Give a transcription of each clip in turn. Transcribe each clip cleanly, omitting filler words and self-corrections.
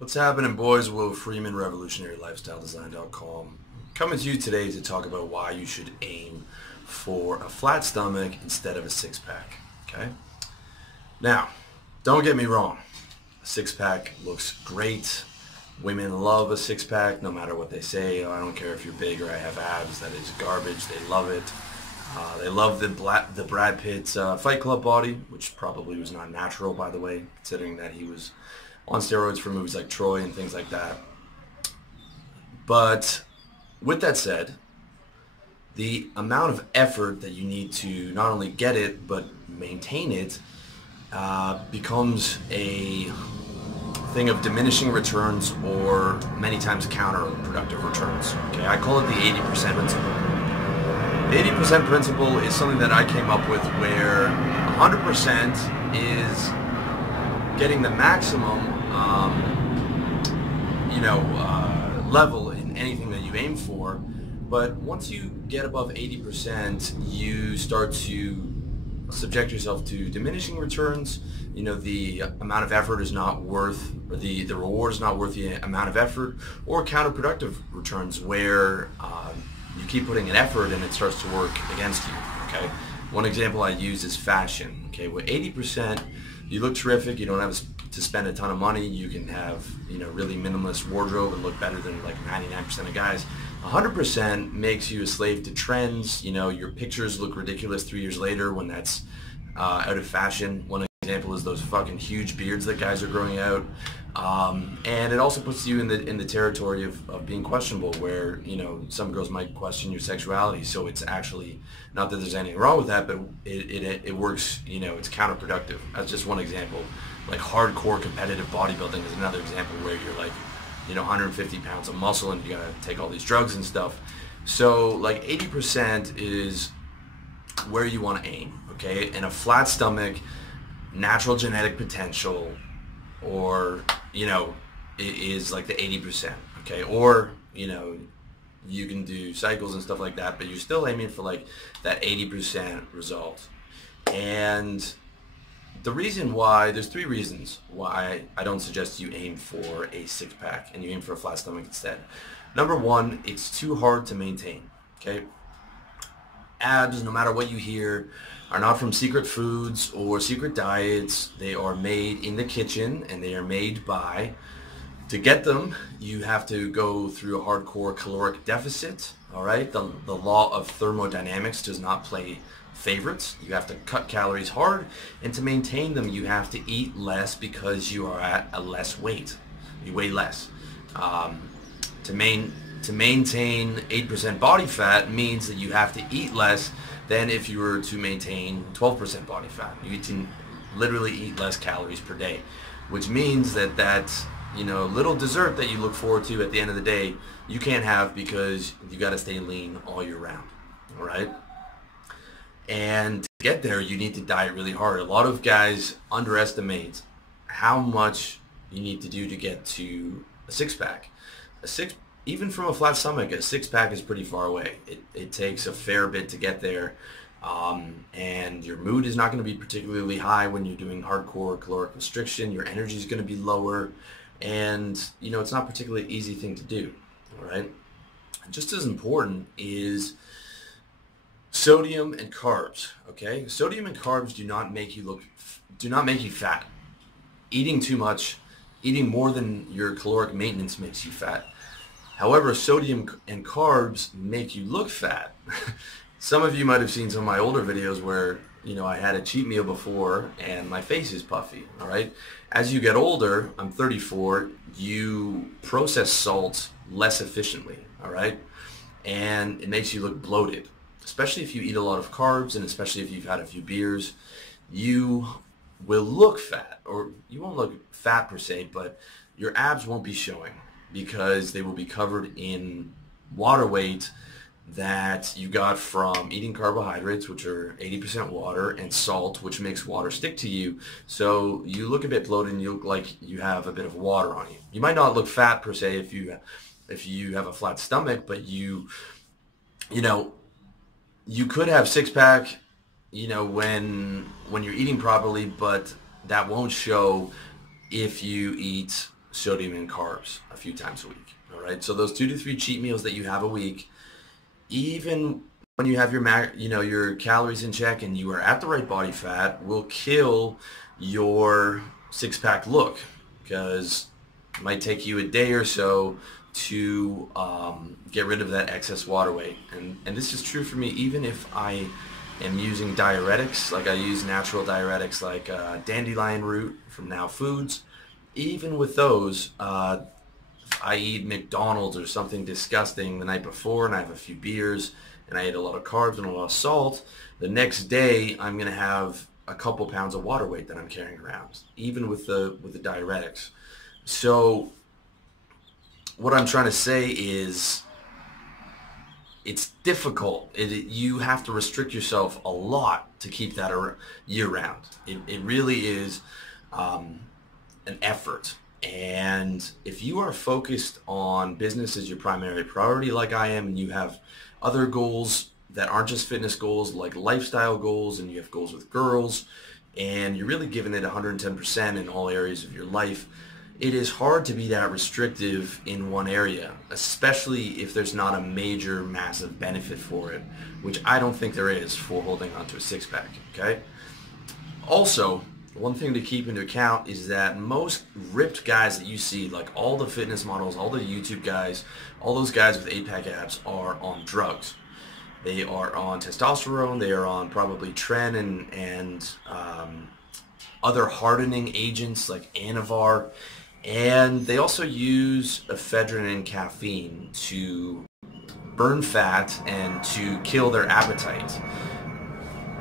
What's happening, boys? Will Freeman, RevolutionaryLifestyleDesign.com. Coming to you today to talk about why you should aim for a flat stomach instead of a six-pack, okay? Now, don't get me wrong. A six-pack looks great. Women love a six-pack, no matter what they say. I don't care if you're big or I have abs. That is garbage. They love it. They love the Brad Pitt Fight Club body, which probably was not natural, by the way, considering that he was on steroids for movies like Troy and things like that. But with that said, the amount of effort that you need to not only get it, but maintain it becomes a thing of diminishing returns or many times counterproductive returns. Okay, I call it the 80% principle. The 80% principle is something that I came up with where 100% is getting the maximum level in anything that you aim for. But once you get above 80%, you start to subject yourself to diminishing returns. You know, the amount of effort is not worth, or the reward is not worth the amount of effort, or counterproductive returns where you keep putting in effort and it starts to work against you, okay? One example I use is fashion, okay? With 80%, you look terrific, you don't have to spend a ton of money, you can have, really minimalist wardrobe and look better than like 99% of guys. 100% makes you a slave to trends. Your pictures look ridiculous 3 years later when that's out of fashion. One example is those fucking huge beards that guys are growing out. And it also puts you in the territory of being questionable, where some girls might question your sexuality. So it's actually not that there's anything wrong with that, but it works. It's counterproductive. That's just one example. Like hardcore competitive bodybuilding is another example where you're like 150 pounds of muscle and you gotta take all these drugs and stuff. So like 80% is where you want to aim, okay? And a flat stomach, natural genetic potential, or is like the 80%, okay? Or you can do cycles and stuff like that, but you're still aiming for like that 80% result. And the reason why, there's 3 reasons why I don't suggest you aim for a six-pack and you aim for a flat stomach instead. Number 1, it's too hard to maintain, okay? Abs, no matter what you hear, are not from secret foods or secret diets. They are made in the kitchen, and they are made to get them, you have to go through a hardcore caloric deficit, all right? The law of thermodynamics does not play favorites. You have to cut calories hard, and to maintain them, you have to eat less because you are at a less weight. You weigh less. To maintain 8% body fat means that you have to eat less than if you were to maintain 12% body fat. You need to literally eat less calories per day, which means that little dessert that you look forward to at the end of the day, you can't have because you got to stay lean all year round, all right? And to get there, you need to diet really hard. A lot of guys underestimate how much you need to do to get to a six-pack. Even from a flat stomach, a six-pack is pretty far away. It takes a fair bit to get there, and your mood is not going to be particularly high when you're doing hardcore caloric restriction. Your energy is going to be lower, and it's not a particularly easy thing to do. All right. Just as important is sodium and carbs. Okay, sodium and carbs do not make you fat. Eating too much, eating more than your caloric maintenance makes you fat. However, sodium and carbs make you look fat. Some of you might have seen some of my older videos where I had a cheat meal before and my face is puffy. All right. As you get older, I'm 34. You process salt less efficiently. All right, and it makes you look bloated. Especially if you eat a lot of carbs, and especially if you've had a few beers, you will look fat, or you won't look fat per se, but your abs won't be showing because they will be covered in water weight that you got from eating carbohydrates, which are 80% water, and salt, which makes water stick to you. So you look a bit bloated and you look like you have a bit of water on you. You might not look fat per se if you have a flat stomach, but you could have six-pack, when you're eating properly, but that won't show if you eat sodium and carbs a few times a week. All right, so those 2 to 3 cheat meals that you have a week, even when you have your calories in check and you are at the right body fat, will kill your six-pack look, because it might take you a day or so to get rid of that excess water weight. And this is true for me even if I am using diuretics, like I use natural diuretics like dandelion root from Now Foods. Even with those, I eat McDonald's or something disgusting the night before and I have a few beers and I ate a lot of carbs and a lot of salt, the next day I'm going to have a couple pounds of water weight that I'm carrying around, even with the diuretics. So what I'm trying to say is it's difficult. You have to restrict yourself a lot to keep that year round. It really is an effort. And if you are focused on business as your primary priority like I am, and you have other goals that aren't just fitness goals, like lifestyle goals, and you have goals with girls, and you're really giving it 110% in all areas of your life, it is hard to be that restrictive in one area, especially if there's not a major, massive benefit for it, which I don't think there is for holding onto a six-pack, okay? Also, one thing to keep into account is that most ripped guys that you see, like all the fitness models, all the YouTube guys, all those guys with 8-pack abs are on drugs. They are on testosterone, they are on probably tren and other hardening agents like Anavar, and they also use ephedrine and caffeine to burn fat and to kill their appetite.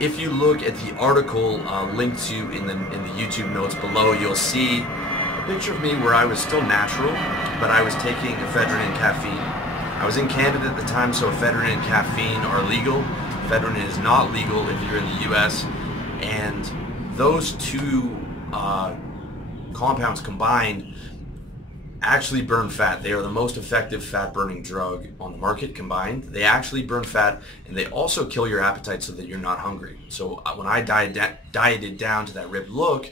If you look at the article linked to in the YouTube notes below, you'll see a picture of me where I was still natural, but I was taking ephedrine and caffeine. I was in Canada at the time, so ephedrine and caffeine are legal. Ephedrine is not legal if you're in the US, and those two compounds combined actually burn fat. They are the most effective fat-burning drug on the market combined. They actually burn fat, and they also kill your appetite so that you're not hungry. So when I dieted down to that ripped look,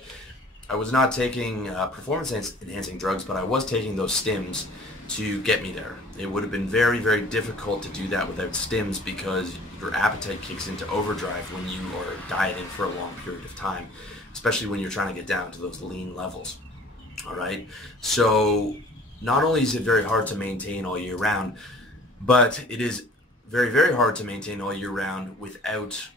I was not taking performance-enhancing drugs, but I was taking those stims to get me there. It would have been very, very difficult to do that without stims because your appetite kicks into overdrive when you are dieting for a long period of time, especially when you're trying to get down to those lean levels. All right, so not only is it very hard to maintain all year round, but it is very, very hard to maintain all year round without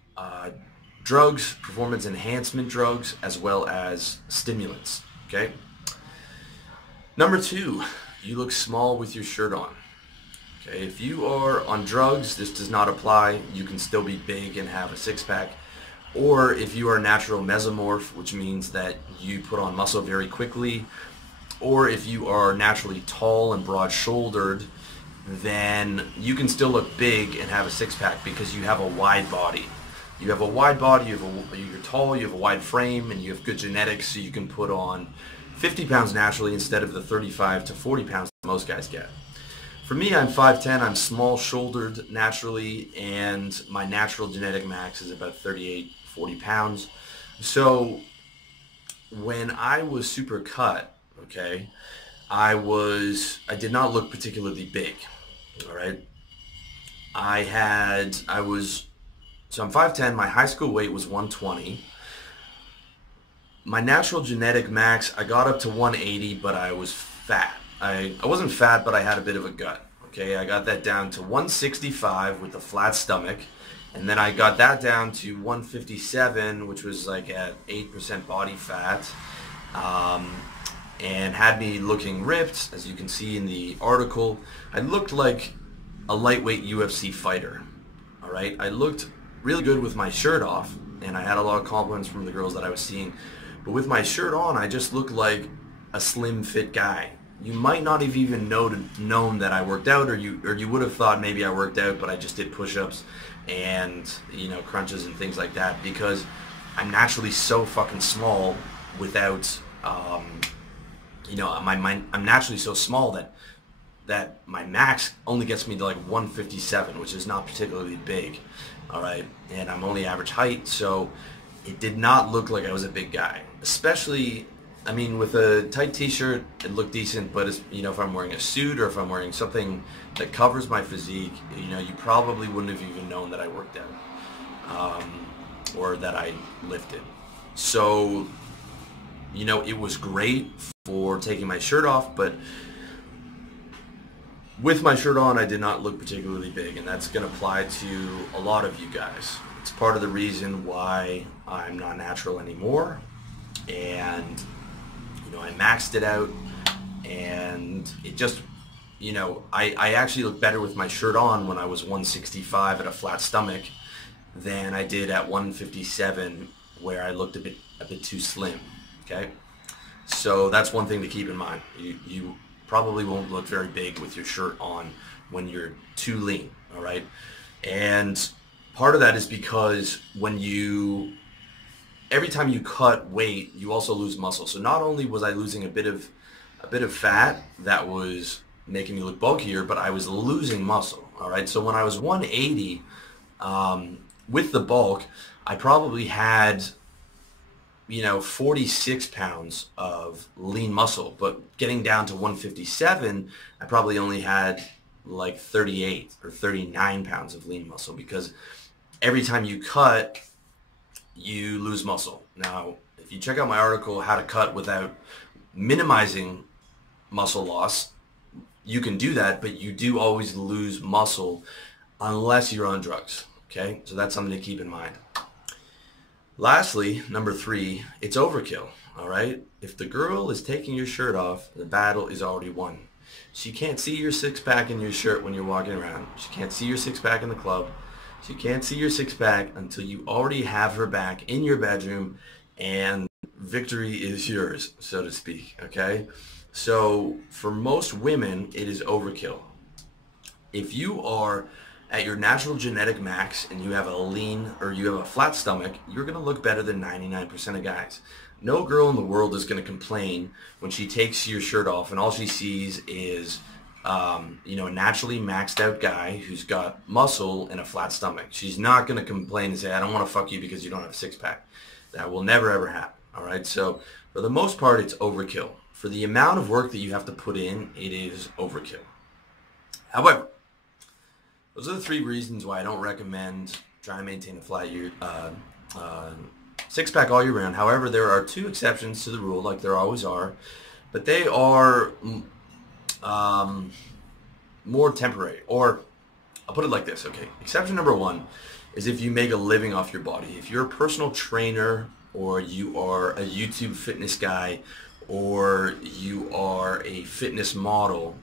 drugs, performance enhancement drugs, as well as stimulants, okay? Number 2, you look small with your shirt on. Okay, if you are on drugs, this does not apply. You can still be big and have a six-pack. Or if you are a natural mesomorph, which means that you put on muscle very quickly, or if you are naturally tall and broad-shouldered, then you can still look big and have a six-pack because you have a wide body. You have a wide body, you're tall, you have a wide frame, and you have good genetics, so you can put on 50 pounds naturally instead of the 35 to 40 pounds that most guys get. For me, I'm 5'10", I'm small-shouldered naturally, and my natural genetic max is about 38, 40 pounds. So when I was super cut, okay, I did not look particularly big, all right? So I'm 5'10", my high school weight was 120. My natural genetic max, I got up to 180, but I was fat. I wasn't fat, but I had a bit of a gut, okay? I got that down to 165 with a flat stomach, and then I got that down to 157, which was like at 8% body fat, and had me looking ripped. As you can see in the article, I looked like a lightweight UFC fighter, all right? I looked really good with my shirt off, and I had a lot of compliments from the girls that I was seeing, but with my shirt on, I just looked like a slim fit guy. You might not have even known that I worked out, or you would have thought maybe I worked out, but I just did push-ups and, you know, crunches and things like that, because I'm naturally so fucking small without, you know, I'm naturally so small that my max only gets me to like 157, which is not particularly big, all right? And I'm only average height, so it did not look like I was a big guy, especially I mean, with a tight t-shirt, it looked decent, but it's, you know, if I'm wearing a suit or if I'm wearing something that covers my physique, you know, you probably wouldn't have even known that I worked out, or that I lifted. So, you know, it was great for taking my shirt off, but with my shirt on, I did not look particularly big, and that's going to apply to a lot of you guys. It's part of the reason why I'm not natural anymore, and you know, I maxed it out, and it just, you know, I actually look better with my shirt on when I was 165 at a flat stomach than I did at 157 where I looked a bit too slim. Okay, so that's one thing to keep in mind. You probably won't look very big with your shirt on when you're too lean. All right, and part of that is because every time you cut weight, you also lose muscle. So not only was I losing a bit of fat that was making me look bulkier, but I was losing muscle. All right. So when I was 180, with the bulk, I probably had, you know, 46 pounds of lean muscle. But getting down to 157, I probably only had like 38 or 39 pounds of lean muscle, because every time you cut, you lose muscle. Now, if you check out my article, How to Cut Without Minimizing Muscle Loss, you can do that, but you do always lose muscle unless you're on drugs. Okay, so that's something to keep in mind. Lastly, number 3, it's overkill. All right, if the girl is taking your shirt off, the battle is already won. She can't see your six-pack in your shirt when you're walking around. She can't see your six-pack in the club. She can't see your six-pack until you already have her back in your bedroom, and victory is yours, so to speak. Okay, so for most women, it is overkill. If you are at your natural genetic max and you have a lean or you have a flat stomach, you're going to look better than 99% of guys. No girl in the world is going to complain when she takes your shirt off and all she sees is, you know, a naturally maxed out guy who's got muscle and a flat stomach. She's not going to complain and say, I don't want to fuck you because you don't have a six-pack. That will never, ever happen. All right. So for the most part, it's overkill. For the amount of work that you have to put in, it is overkill. However, those are the 3 reasons why I don't recommend trying to maintain a flat six-pack all year round. However, there are 2 exceptions to the rule, like there always are, but they are more temporary. Or I'll put it like this, okay? Exception number 1 is if you make a living off your body. If you're a personal trainer, or you are a YouTube fitness guy, or you are a fitness model,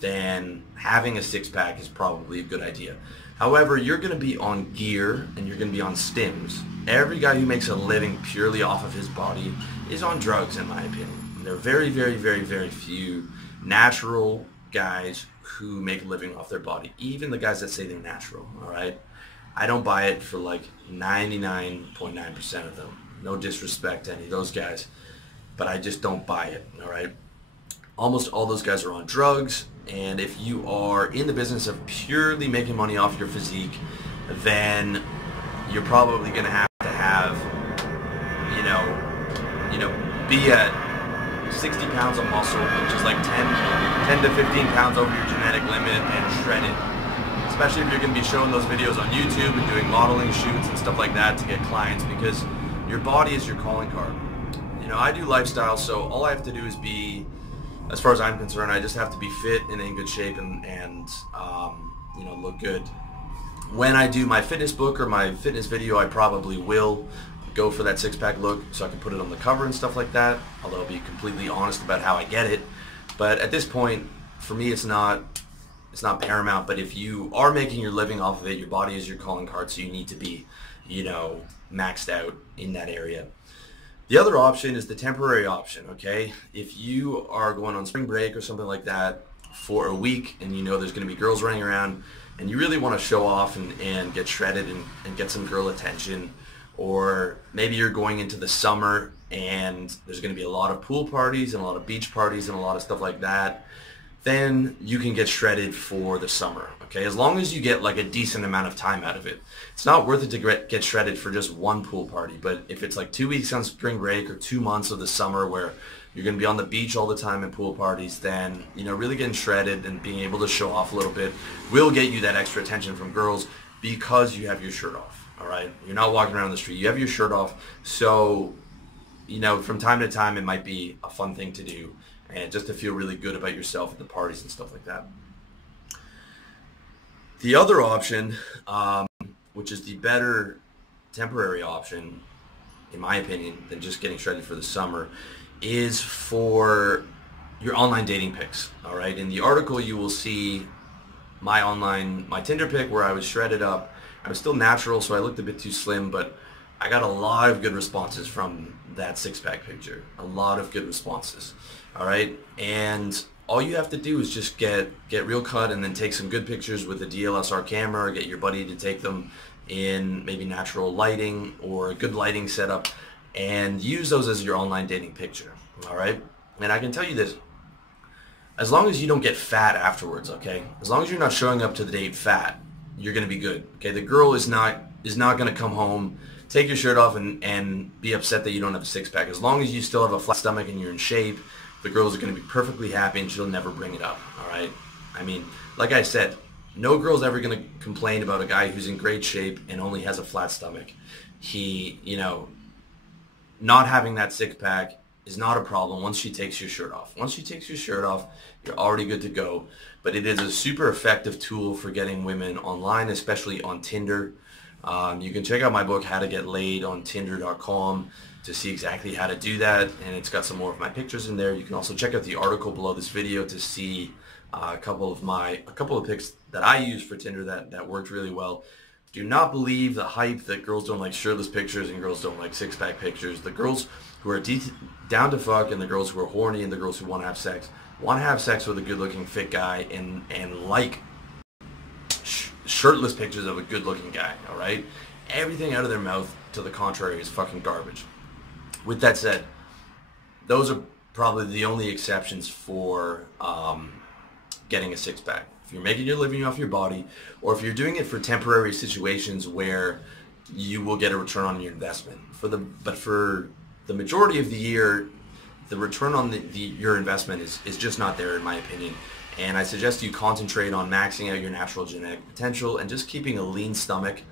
then having a six-pack is probably a good idea. However, you're going to be on gear and you're going to be on stims. Every guy who makes a living purely off of his body is on drugs, in my opinion. There are very, very, very, very few natural guys who make a living off their body, even the guys that say they're natural, all right? I don't buy it for like 99.9% of them. No disrespect to any of those guys, but I just don't buy it, all right? Almost all those guys are on drugs, and if you are in the business of purely making money off your physique, then you're probably going to have, be at 60 pounds of muscle, which is like 10 to 15 pounds over your genetic limit, and shred it. Especially if you're going to be showing those videos on YouTube and doing modeling shoots and stuff like that to get clients, because your body is your calling card. You know, I do lifestyle, so all I have to do is be, as far as I'm concerned, I just have to be fit and in good shape and you know, look good. When I do my fitness book or my fitness video, I probably will go for that six-pack look so I can put it on the cover and stuff like that, although I'll be completely honest about how I get it. But at this point, for me, it's not paramount. But if you are making your living off of it, your body is your calling card, so you need to be, you know, maxed out in that area. The other option is the temporary option, okay? If you are going on spring break or something like that for a week and you know there's going to be girls running around and you really want to show off and get shredded and get some girl attention, or maybe you're going into the summer and there's going to be a lot of pool parties and a lot of beach parties and a lot of stuff like that, then you can get shredded for the summer, okay? As long as you get like a decent amount of time out of it. It's not worth it to get shredded for just one pool party, but if it's like 2 weeks on spring break or 2 months of the summer where you're going to be on the beach all the time at pool parties, then, you know, really getting shredded and being able to show off a little bit will get you that extra attention from girls because you have your shirt off, all right? You're not walking around the street. You have your shirt off, so, you know, from time to time it might be a fun thing to do and just to feel really good about yourself at the parties and stuff like that. The other option, which is the better temporary option, in my opinion, than just getting shredded for the summer, is for your online dating pics, all right? In the article, you will see my Tinder pic where I was shredded up. I was still natural, so I looked a bit too slim, but I got a lot of good responses from that six-pack picture. A lot of good responses, all right? And all you have to do is just get real cut and then take some good pictures with a DSLR camera, or get your buddy to take them in maybe natural lighting or a good lighting setup, and use those as your online dating picture, all right? And I can tell you this, as long as you don't get fat afterwards, okay? As long as you're not showing up to the date fat, you're gonna be good, okay? The girl is not gonna come home, take your shirt off and be upset that you don't have a six-pack. As long as you still have a flat stomach and you're in shape, the girls are gonna be perfectly happy and she'll never bring it up, all right? I mean, like I said, no girl's ever gonna complain about a guy who's in great shape and only has a flat stomach. He, you know, not having that six-pack is not a problem once she takes your shirt off. Once she takes your shirt off, you're already good to go. But it is a super effective tool for getting women online, especially on Tinder. You can check out my book, How to Get Laid, on Tinder.com to see exactly how to do that, and it's got some more of my pictures in there. You can also check out the article below this video to see a couple of pics that I use for Tinder that worked really well. Do not believe the hype that girls don't like shirtless pictures and girls don't like six-pack pictures. The girls who are down to fuck and the girls who are horny and the girls who want to have sex with a good-looking fit guy and like shirtless pictures of a good-looking guy, all right? Everything out of their mouth to the contrary is fucking garbage. With that said, those are probably the only exceptions for getting a six-pack. If you're making your living off your body, or if you're doing it for temporary situations where you will get a return on your investment. But for the majority of the year, the return on your investment is just not there, in my opinion. And I suggest you concentrate on maxing out your natural genetic potential and just keeping a lean stomach.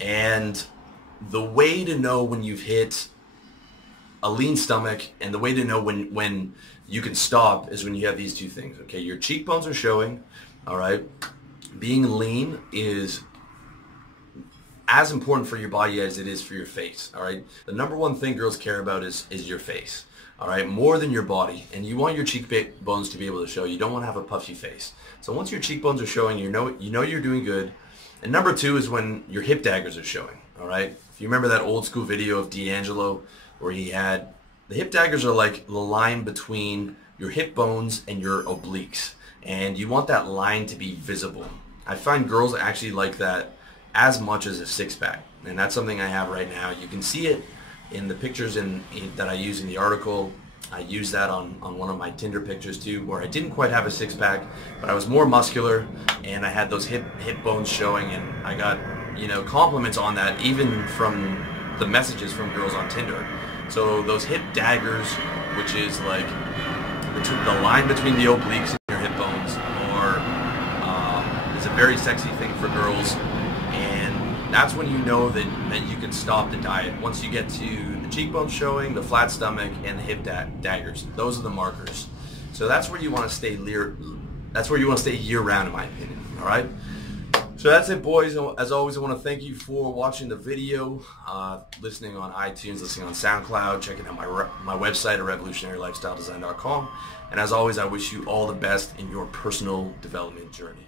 And the way to know when you've hit a lean stomach and the way to know when you can stop is when you have these two things, okay? Your cheekbones are showing, all right? Being lean is as important for your body as it is for your face, all right? The number one thing girls care about is your face, all right? More than your body. And you want your cheekbones to be able to show. You don't want to have a puffy face. So once your cheekbones are showing, you know you're doing good. And number two is when your hip daggers are showing, all right? If you remember that old school video of D'Angelo where he had, the hip daggers are like the line between your hip bones and your obliques. And you want that line to be visible. I find girls actually like that as much as a six-pack. And that's something I have right now. You can see it in the pictures that I use in the article. I use that on one of my Tinder pictures too, where I didn't quite have a six-pack, but I was more muscular and I had those hip bones showing, and I got, you know, compliments on that even from the messages from girls on Tinder. So those hip daggers, which is like the line between the obliques and your hip bones, is a very sexy thing for girls, and that's when you know that you can stop the diet. Once you get to the cheekbones showing, the flat stomach, and the hip daggers, those are the markers. So that's where you want to stay year-round, in my opinion. All right. So that's it, boys. As always, I want to thank you for watching the video, listening on iTunes, listening on SoundCloud, checking out my website at revolutionarylifestyledesign.com. And as always, I wish you all the best in your personal development journey.